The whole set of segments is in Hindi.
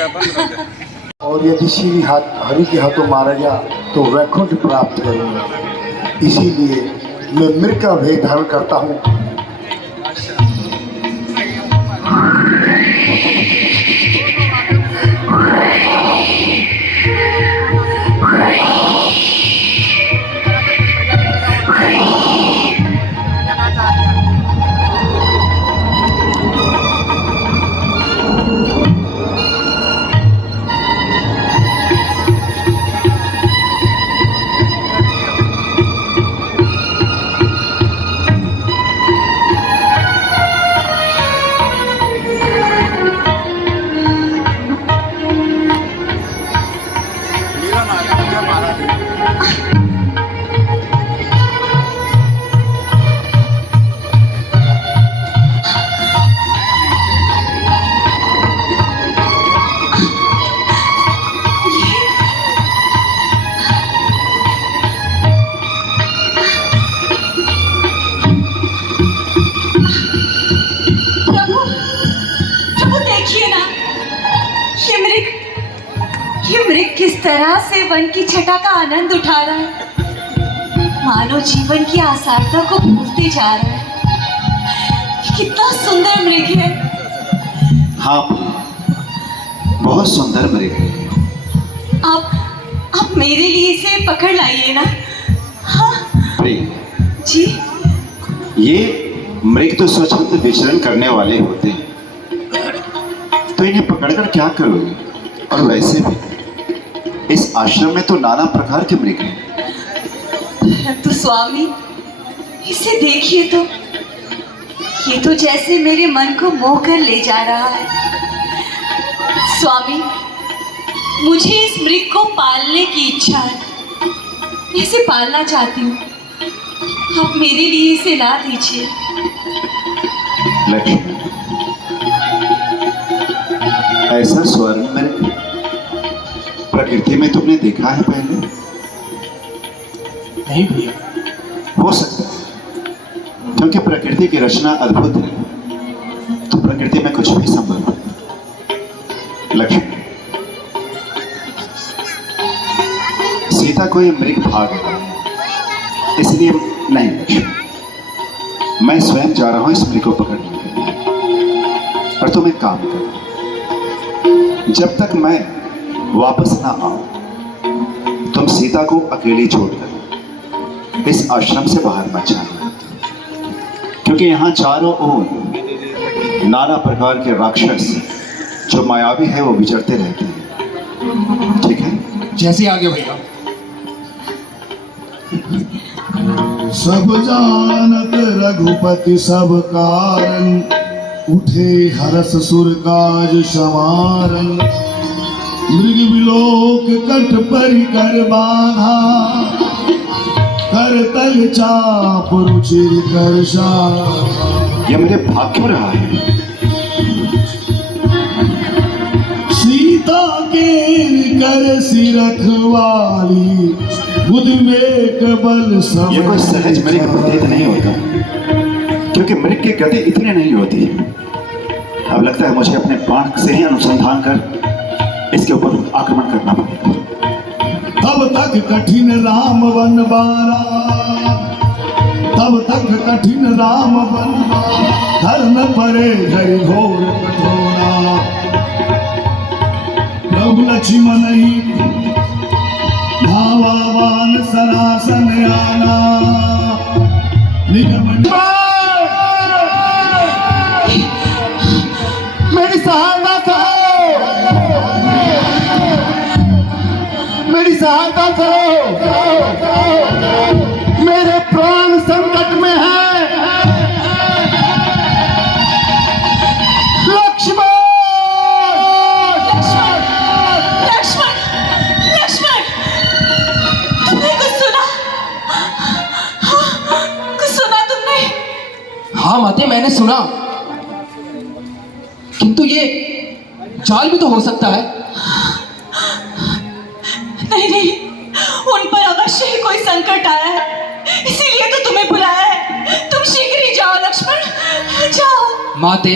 और यदि श्री हरि के हाथों मारा गया तो वैकुंठ प्राप्त करूंगा। इसीलिए मैं मृग का भेद धारण करता हूँ। किस तरह से वन की छटा का आनंद उठा रहा है, मानो जीवन की आसारता को भूलते जा रहा है। कितना सुंदर मृग है। हाँ, बहुत सुंदर मृग है। आप मेरे लिए इसे पकड़ लाइए ना। हाँ प्रिय जी। ये मृग तो स्वच्छंद विचरण करने वाले होते हैं, तो इन्हें पकड़कर क्या करोगे? और वैसे भी इस आश्रम में तो नाना प्रकार के मृग हैं। तो स्वामी, इसे देखिए तो, ये तो जैसे मेरे मन को मोह कर ले जा रहा है। स्वामी, मुझे इस मृग को पालने की इच्छा है। मैं इसे पालना चाहती हूँ। आप मेरे लिए इसे ला दीजिए। लक्ष्मी, ऐसा स्वर्ण मृग प्रकृति में तुमने देखा है पहले? नहीं भैया। हो सकता है, क्योंकि प्रकृति की रचना अद्भुत है, तो प्रकृति में कुछ भी संभव है। लक्ष्मी, सीता को ये मृग भाग रहा है, इसलिए नहीं लक्ष्मी, मैं स्वयं जा रहा हूं इस मृग को पकड़ने के लिए। और तुम एक काम करो, जब तक मैं वापस ना आऊं, तुम सीता को अकेली छोड़कर इस आश्रम से बाहर मत जाना, क्योंकि यहाँ चारों ओर नाना प्रकार के राक्षस जो मायावी है वो विचरते रहते हैं। ठीक है? जैसे आगे भैया। सब जानत रघुपति सब कारण, उठे हरस सुर काज समारन। मृग विलोक कट पर कर बाधा, कर तल चाप रुचिर कर शाखा। ये मेरे भाग क्यों रहा है? सीता के कर सिरखवाली, बुध में बल सब। ये कोई सहज मृग प्रतीत नहीं होता, क्योंकि मृग की गति इतनी नहीं होती। अब लगता है मुझे अपने बाण से ही अनुसंधान कर इसके ऊपर आक्रमण करना पड़ेगा। तब तक कठिन राम वन बारा, तब तक कठिन राम वन बारा, धर्म परे हरि घोर कठोरा। प्रभु लक्ष्मण ही भावावान सरासन आना, निगम मेरी सहायता करो, मेरी सहायता करो, मेरे प्राण संकट में है। लक्ष्मण, लक्ष्मण, लक्ष्मण, तुमने कुछ सुना? हाँ, कुछ सुना तुमने? हाँ माते, मैंने सुना, किंतु ये जाल भी तो हो सकता है। नहीं नहीं, उन पर अवश्य ही कोई संकट आया है, इसीलिए तो तुम्हें बुलाया है। तुम शीघ्र ही जाओ लक्ष्मण, जाओ। माते,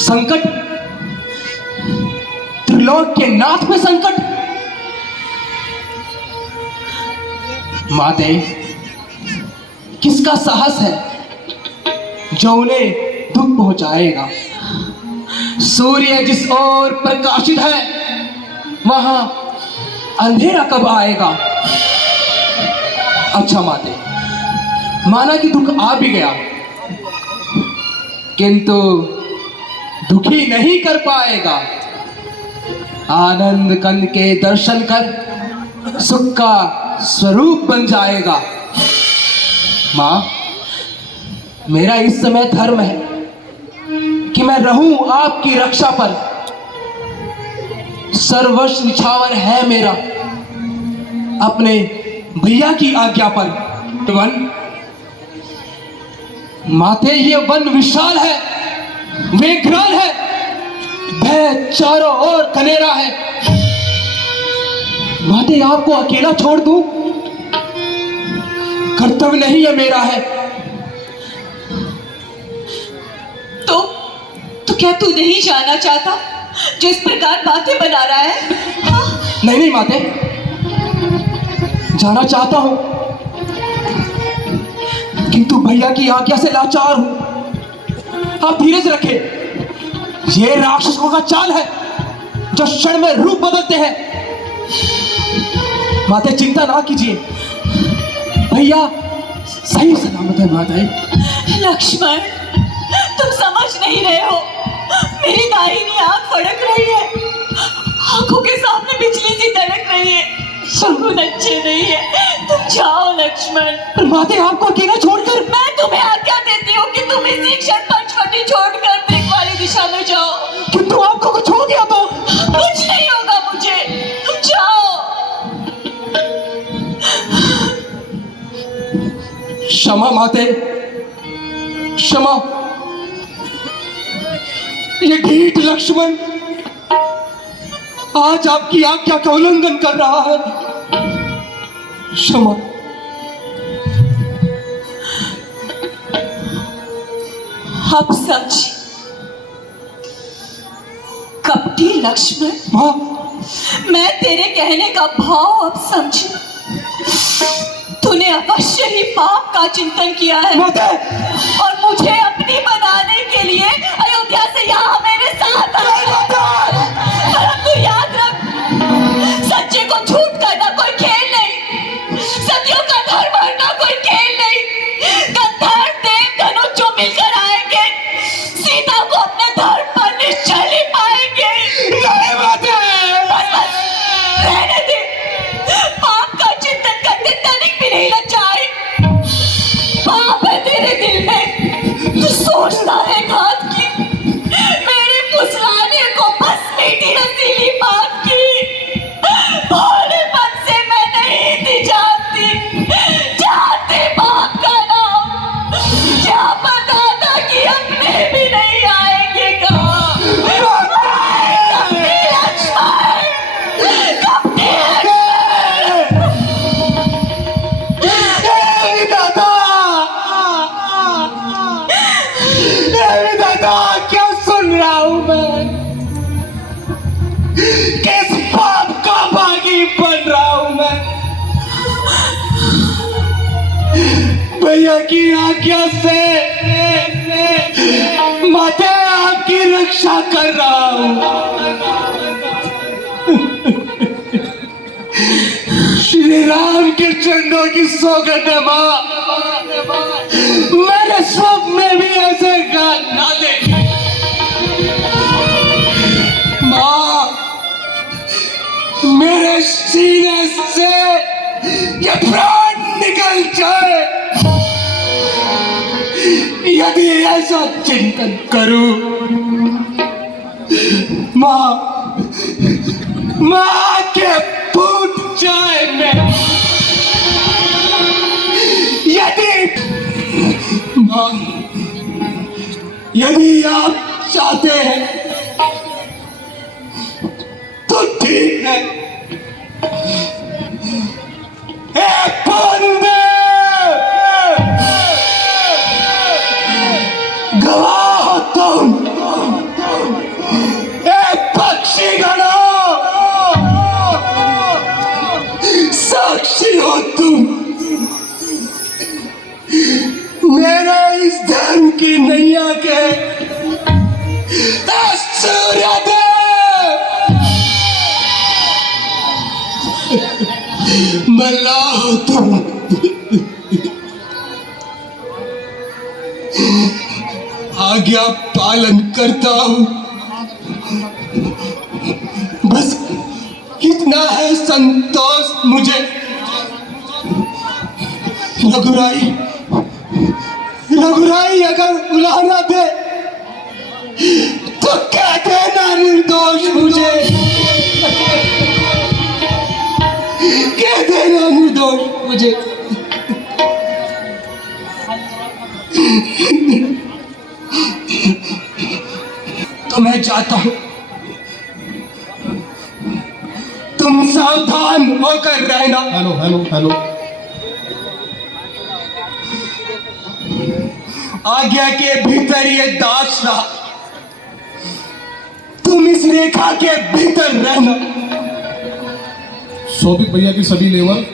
संकट त्रिलोक के नाथ में संकट। माते, किसका साहस है जो उन्हें दुख पहुंचाएगा? सूर्य जिस ओर प्रकाशित है वहां अंधेरा कब आएगा? अच्छा माते, माना कि दुख आ भी गया, किंतु दुखी नहीं कर पाएगा। आनंद कंद के दर्शन कर सुख का स्वरूप बन जाएगा। मां, मेरा इस समय धर्म है कि मैं रहूं आपकी रक्षा पर। सर्वस्व निछावर है मेरा अपने भैया की आज्ञा पर। वन माते, ये वन विशाल है, वेग्रान है, भय चारों ओर कनेरा है। माते, आपको अकेला छोड़ दूं कर्तव्य नहीं है मेरा है। तो क्या तू नहीं जाना चाहता जो इस प्रकार बातें बना रहा है? हाँ? नहीं नहीं माते, जाना चाहता हूं, किंतु भैया की आज्ञा से लाचार हूं। आप धीरज रखें। ये राक्षसों का चाल है जो क्षण में रूप बदलते हैं। माते, चिंता ना कीजिए, भैया सही सलामत है। माताएं, लक्ष्मण, तुम समझ नहीं रहे हो। मेरी दाहिनी आंख फड़क रही है, आंखों के सामने बिजली सी तड़क रही है। शगुन अच्छे नहीं है, तुम जाओ लक्ष्मण। पर माते, आपको अकेला छोड़कर मैं तुम्हें आज्ञा देती हूँ कि तुम इसी क्षण पंचवटी छोड़कर दिक वाली दिशा में जाओ। किंतु आपको कुछ हो गया तो? कुछ नहीं होगा मुझे, तुम जाओ। क्षमा माते, क्षमा। ये ढीठ लक्ष्मण आज आपकी आज्ञा का उल्लंघन कर रहा है। क्षमा। अब समझी कपटी लक्ष्मण, मां, मैं तेरे कहने का भाव अब समझी। तूने अवश्य ही पाप का चिंतन किया है माते, और मुझे अपनी बनाने के लिए अयोध्या से यहाँ मेरे साथ आया है। परंतु याद रख, सच्चे को झूठ करना कोई खेल नहीं, सदियों का धर्म हरना कोई खेल नहीं। गंधर्व देव धनुष जो मिलकर आएंगे, सीता को अपने धर्म पर निश्चय ही पाएंगे। बस बस, रहने दे। पाप का चिंतन करते तनिक भी नहीं लज्जाए। पाप है तेरे दिल में, तू सोचता है घात की। मेरे फुसलाने को बस मीठी रसीली बात की। भोलेपन से मैं नहीं थी जानती, जानते बाप का नाम। क्या पता था कि अपने भी नहीं आएंगे कहाँ। कपटी लक्ष्मण, कपटी दादा, क्या सुन रहा हूं मैं? किस पाप का भागी बन रहा हूं मैं? भैया की आज्ञा से माते आपकी रक्षा कर रहा हूं। श्री राम के चरणों की सौगंध है मां, मेरे स्वप्न में भी ऐसे गाल ना दे। मां, मेरे सीने से ये प्राण निकल जाए यदि ऐसा चिंतन करूं। मां, मां के फूट जाए मैं यदि। मां, यदि आप चाहते हैं तो ठीक है। गवाह हो तुम, एक पक्षी गणों की नैया के सूर्यदेव मल्लाह तुम आज्ञा पालन करता हूं, बस कितना है संतोष मुझे। रघुराई अगर बुलाना दे तो क्या देना निर्दोष मुझे, क्या देना निर्दोष मुझे। तो मैं चाहता हूं तुम सावधान होकर रहना। हेलो हेलो हेलो, आज्ञा के भीतर ये दास रहा, तुम इस रेखा के भीतर रहना। शोभित भैया की सभी लेवल